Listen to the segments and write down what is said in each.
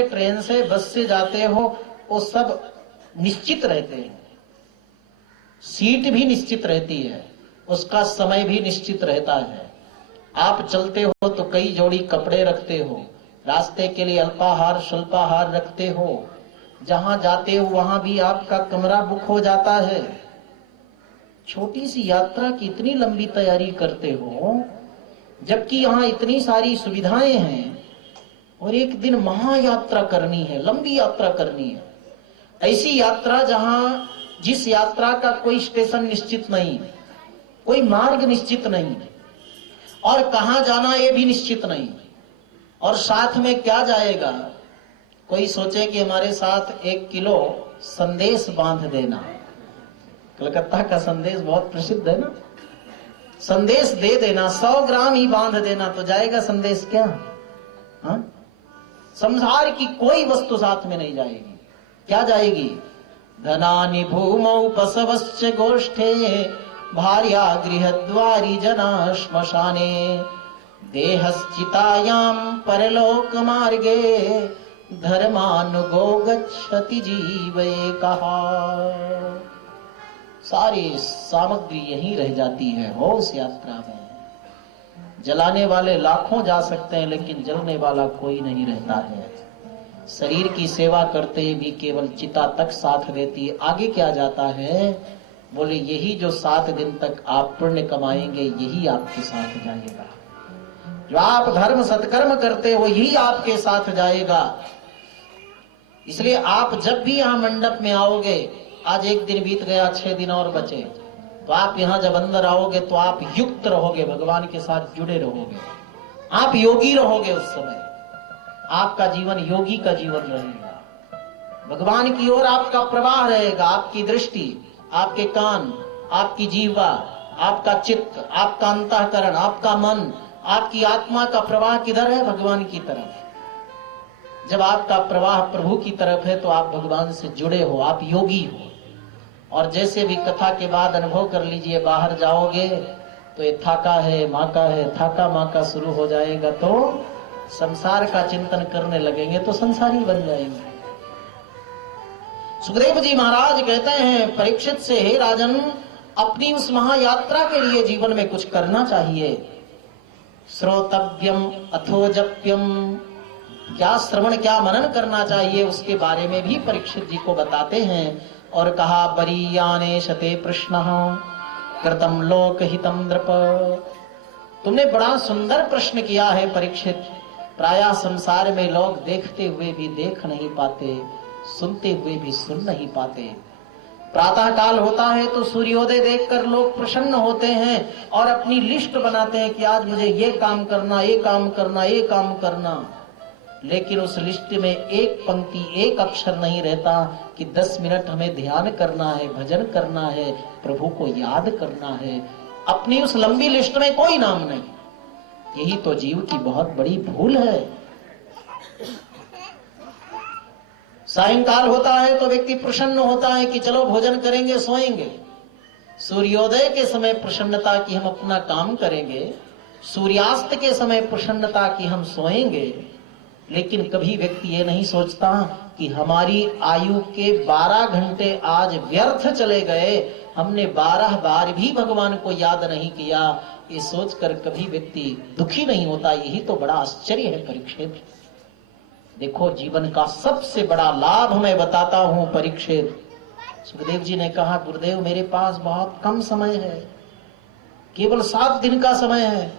से, ट्रेन से, बस से जाते हो, वो सब निश्चित रहते हैं। सीट भी निश्चित रहती है, उसका समय भी निश्चित रहता है। आप चलते हो तो कई जोड़ी कपड़े रखते हो, रास्ते के लिए अल्पाहार स्वल्पाहार रखते हो, जहां जाते हो वहां भी आपका कमरा बुक हो जाता है। छोटी सी यात्रा की इतनी लंबी तैयारी करते हो, जबकि यहाँ इतनी सारी सुविधाएं हैं, और एक दिन महायात्रा करनी है, लंबी यात्रा करनी है। ऐसी यात्रा जिस यात्रा का कोई स्टेशन निश्चित नहीं, कोई मार्ग निश्चित नहीं, और कहां जाना ये भी निश्चित नहीं, और साथ में क्या जाएगा। कोई सोचे कि हमारे साथ 1 किलो संदेश बांध देना। कलकत्ता का संदेश बहुत प्रसिद्ध है ना। संदेश दे देना, 100 ग्राम ही बांध देना, तो जाएगा संदेश क्या? हाँ? संसार की कोई वस्तु साथ में नहीं जाएगी। क्या जाएगी? धनानि भूमौ पशवश्च गोष्ठे, भार्या गृहद्वारी जना श्मशाने, देहश्चितायां परलोक मार्गे, धर्मानुगो गच्छति जीव एकः। सारी सामग्री यहीं रह जाती है हो उस यात्रा में। जलाने वाले लाखों जा सकते हैं, लेकिन जलने वाला कोई नहीं रहता है। शरीर की सेवा करते भी केवल चिता तक साथ देती है। आगे क्या जाता है? बोले यही जो 7 दिन तक आप पुण्य कमाएंगे, यही आपके साथ जाएगा। जो आप धर्म सत्कर्म करते हो, यही आपके साथ जाएगा। इसलिए आप जब भी यहाँ मंडप में आओगे, आज 1 दिन बीत गया, 6 दिन और बचे, तो आप यहाँ जब अंदर आओगे तो आप युक्त रहोगे, भगवान के साथ जुड़े रहोगे, आप योगी रहोगे। उस समय आपका जीवन योगी का जीवन रहेगा। भगवान की ओर आपका प्रवाह रहेगा, आपकी दृष्टि, आपके कान, आपकी जीवा, आपका चित्त, आपका अंतःकरण, आपका मन, आपकी आत्मा का प्रवाह किधर है? भगवान की तरफ। जब आपका प्रवाह प्रभु की तरफ है तो आप भगवान से जुड़े हो, आप योगी हो। और जैसे भी कथा के बाद अनुभव कर लीजिए, बाहर जाओगे तो ये थाका है माका है, थाका माका शुरू हो जाएगा, तो संसार का चिंतन करने लगेंगे तो संसारी बन जाएंगे। सुखदेव जी महाराज कहते हैं परीक्षित से, हे राजन, अपनी उस महायात्रा के लिए जीवन में कुछ करना चाहिए। श्रोतव्यम अथो जप्यम, क्या श्रवण क्या मनन करना चाहिए, उसके बारे में भी परीक्षित जी को बताते हैं। और कहा, बरीयाने शते प्रश्नः कृतम लोकहितम नृप। तुमने बड़ा सुंदर प्रश्न किया है परीक्षित। प्रायः संसार में लोग देखते हुए भी देख नहीं पाते, सुनते हुए भी सुन नहीं पाते। प्रातः काल होता है तो सूर्योदय देखकर लोग प्रसन्न होते हैं और अपनी लिस्ट बनाते हैं कि आज मुझे ये काम करना, ये काम करना, ये काम करना। लेकिन उस लिस्ट में एक पंक्ति, एक अक्षर नहीं रहता कि 10 मिनट हमें ध्यान करना है, भजन करना है, प्रभु को याद करना है। अपनी उस लंबी लिस्ट में कोई नाम नहीं। यही तो जीव की बहुत बड़ी भूल है। सायंकाल होता है तो व्यक्ति प्रसन्न होता है कि चलो भोजन करेंगे, सोएंगे। सूर्योदय के समय प्रसन्नता की हम अपना काम करेंगे, सूर्यास्त के समय प्रसन्नता की हम सोएंगे। लेकिन कभी व्यक्ति ये नहीं सोचता कि हमारी आयु के 12 घंटे आज व्यर्थ चले गए, हमने 12 बार भी भगवान को याद नहीं किया। ये सोचकर कभी व्यक्ति दुखी नहीं होता। यही तो बड़ा आश्चर्य है परीक्षित। देखो, जीवन का सबसे बड़ा लाभ मैं बताता हूं परीक्षित। सुखदेव जी ने कहा, गुरुदेव मेरे पास बहुत कम समय है, केवल 7 दिन का समय है।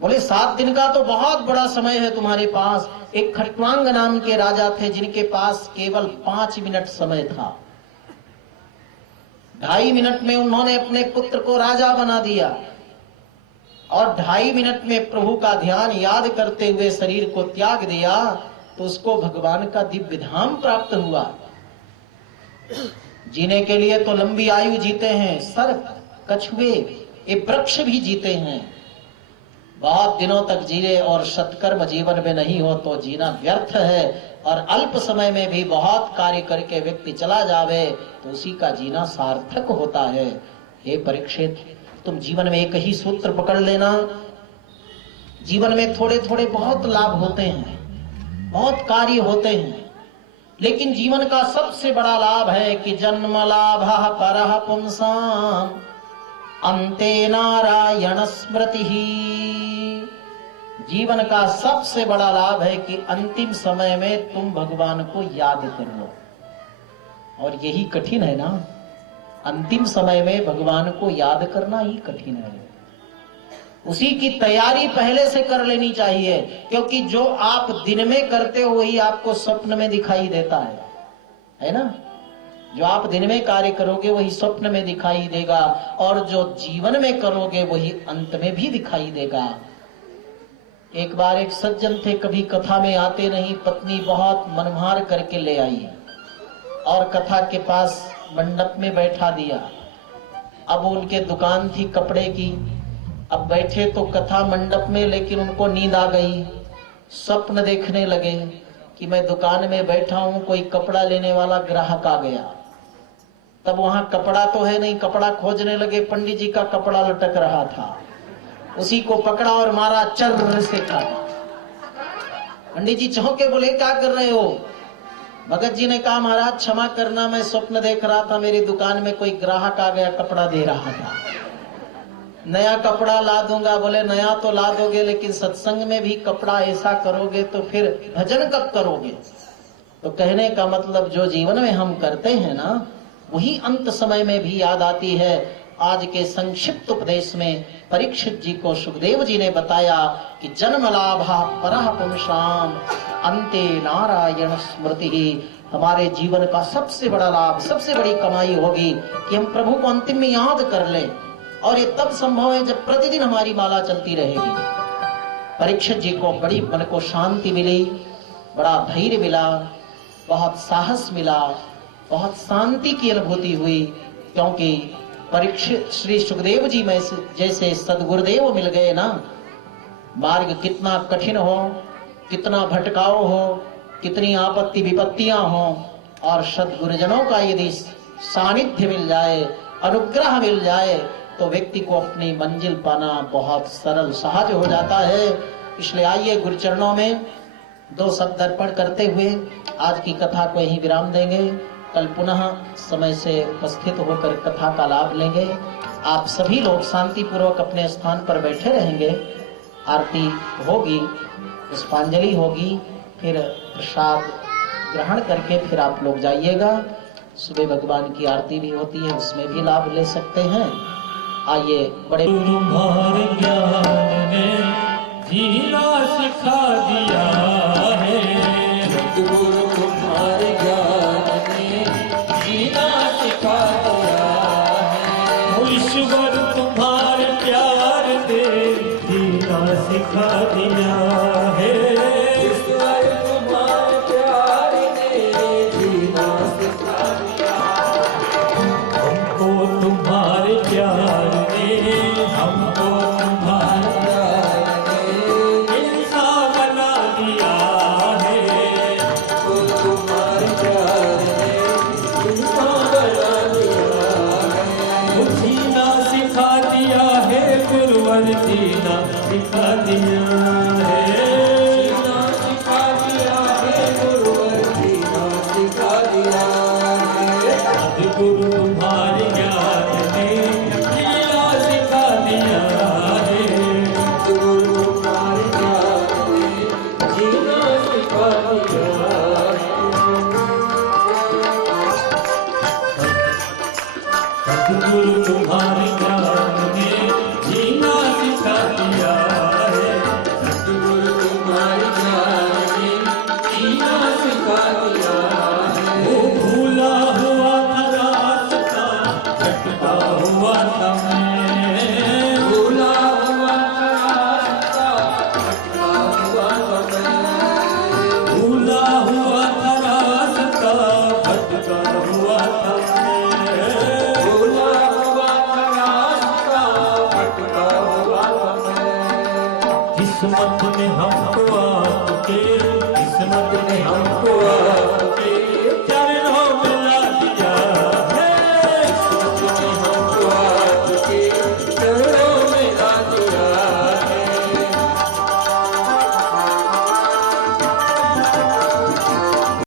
बोले 7 दिन का तो बहुत बड़ा समय है तुम्हारे पास। एक खट्वांग नाम के राजा थे जिनके पास केवल 5 मिनट समय था। 2.5 मिनट में उन्होंने अपने पुत्र को राजा बना दिया और 2.5 मिनट में प्रभु का ध्यान याद करते हुए शरीर को त्याग दिया, तो उसको भगवान का दिव्य धाम प्राप्त हुआ। जीने के लिए तो लंबी आयु जीते हैं सर्प, कछुए, ये वृक्ष भी जीते हैं, बहुत दिनों तक जीने और सत्कर्म जीवन में नहीं हो तो जीना व्यर्थ है। और अल्प समय में भी बहुत कार्य करके व्यक्ति चला जावे तो उसी का जीना सार्थक होता है। हे परीक्षित, तुम जीवन में एक ही सूत्र पकड़ लेना। जीवन में थोड़े थोड़े बहुत लाभ होते हैं, बहुत कार्य होते हैं, लेकिन जीवन का सबसे बड़ा लाभ है कि जन्म लाभ परः पुंसाम अन्ते नारायण स्मृति ही। जीवन का सबसे बड़ा लाभ है कि अंतिम समय में तुम भगवान को याद कर लो, और यही कठिन है ना। अंतिम समय में भगवान को याद करना ही कठिन है। उसी की तैयारी पहले से कर लेनी चाहिए, क्योंकि जो आप दिन में करते हो वही आपको स्वप्न में दिखाई देता है ना। जो आप दिन में कार्य करोगे वही स्वप्न में दिखाई देगा, और जो जीवन में करोगे वही अंत में भी दिखाई देगा। एक बार एक सज्जन थे, कभी कथा में आते नहीं, पत्नी बहुत मनमार करके ले आई और कथा के पास मंडप में बैठा दिया। अब उनके दुकान थी कपड़े की, अब बैठे तो कथा मंडप में, लेकिन उनको नींद आ गई। स्वप्न देखने लगे कि मैं दुकान में बैठा हूं, कोई कपड़ा लेने वाला ग्राहक आ गया। तब वहां कपड़ा तो है नहीं, कपड़ा खोजने लगे, पंडित जी का कपड़ा लटक रहा था, उसी को पकड़ा और मारा, चर्र से काटा। पंडित जी चौंके, बोले क्या कर रहे हो? भगत जी ने कहा, महाराज क्षमा करना, मैं स्वप्न देख रहा था, मेरी दुकान में कोई ग्राहक आ गया, कपड़ा दे रहा था, नया कपड़ा ला दूंगा। बोले नया तो ला दोगे, लेकिन सत्संग में भी कपड़ा ऐसा करोगे तो फिर भजन कब करोगे? तो कहने का मतलब जो जीवन में हम करते हैं ना, वही अंत समय में भी याद आती है। आज के संक्षिप्त उपदेश में परीक्षित जी को सुखदेव जी ने बताया कि जन्म लाभा परः पुंसाम अन्ते नारायण स्मृति ही। हमारे जीवन का सबसे बड़ा लाभ, सबसे बड़ी कमाई होगी कि हम प्रभु को अंतिम में याद कर लें, और ये तब संभव है जब प्रतिदिन हमारी माला चलती रहेगी। परीक्षित जी को बड़ी मन को शांति मिली, बड़ा धैर्य मिला, बहुत साहस मिला, बहुत शांति की अनुभूति हुई, क्योंकि परीक्षित श्री सुखदेव जी में जैसे सदगुरुदेव मिल गए ना। मार्ग कितना कठिन हो, कितना भटकाव हो, कितनी आपत्ति विपत्तियां हो, और सदगुरुजनों का यदि सानिध्य मिल जाए, अनुग्रह मिल जाए, तो व्यक्ति को अपनी मंजिल पाना बहुत सरल सहज हो जाता है। इसलिए आइए गुरुचरणों में दो शब्द अर्पण करते हुए आज की कथा को यहीं विराम देंगे। कल पुनः समय से उपस्थित होकर कथा का लाभ लेंगे। आप सभी लोग शांति पूर्वक अपने स्थान पर बैठे रहेंगे। आरती होगी, पुष्पांजलि होगी, फिर प्रसाद ग्रहण करके फिर आप लोग जाइएगा। सुबह भगवान की आरती भी होती है, उसमें भी लाभ ले सकते हैं। आइए बड़े तुम्हारे ज्ञान ने जीना सिखा दिया है, सद्गुरु तुम्हारे ज्ञान ने जीना सिखा दिया है। ईश्वर तुम्हारे प्यार दे जीना सिखा दिया है, ईश्वर तुम्हारे प्यार दे जीना सिखा दिया। हमको तुम्हारे प्यार हमको तुम्हारा इंसान बना दिया है, तो तुम्हारे प्यार ने इंसान बना दिया है। जीना सिखा दिया है गुरुवर, जीना सिखा दिया है, जीना सिखा दिया है गुरुवर, जीना सिखा दिया है। सद्गुरु तुम्हारे ज्ञान ने सद्गुरु तुम्हारे ज्ञान ने जीना सिखा दिया है, सद्गुरु तुम्हारे ज्ञान ने जीना सिखा